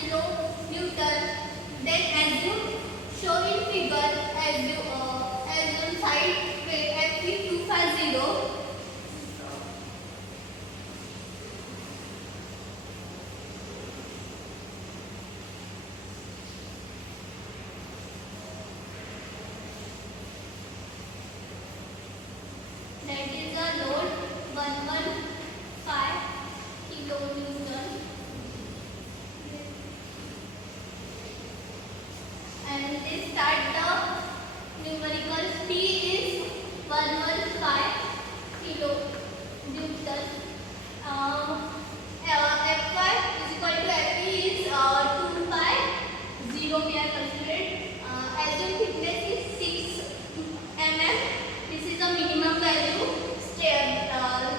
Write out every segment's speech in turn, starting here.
kilonewton. Then assume show in figure assume side weight Fe250 that is a load 115 kilonewton, and they start the numericals. P is 115 kilonewton. Fy is equal to Fe is 2 pi 0 we are considered. Assume thickness is 6 mm. This is a minimum value.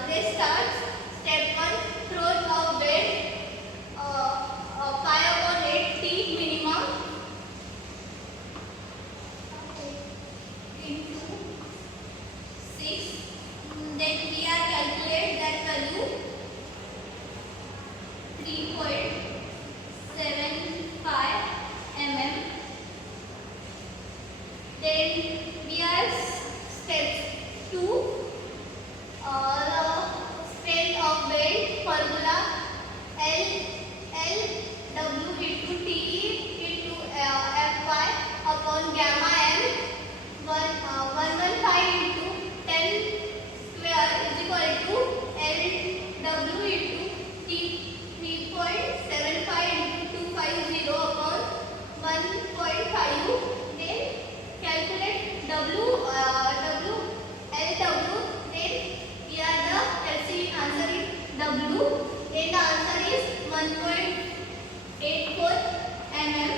They start step 1, throw of bed pi upon 8 T minimum into 6. Then we are calculate that value 3.75 mm. Then we are step 2, strength of bed formula LW into T into Fy upon gamma m. 115 into 10 square is equal to LW into T 3.75 into 250 upon 1.5. Then calculate W LW. Then here the LCD answer is W. Then the answer is 1.84 mm.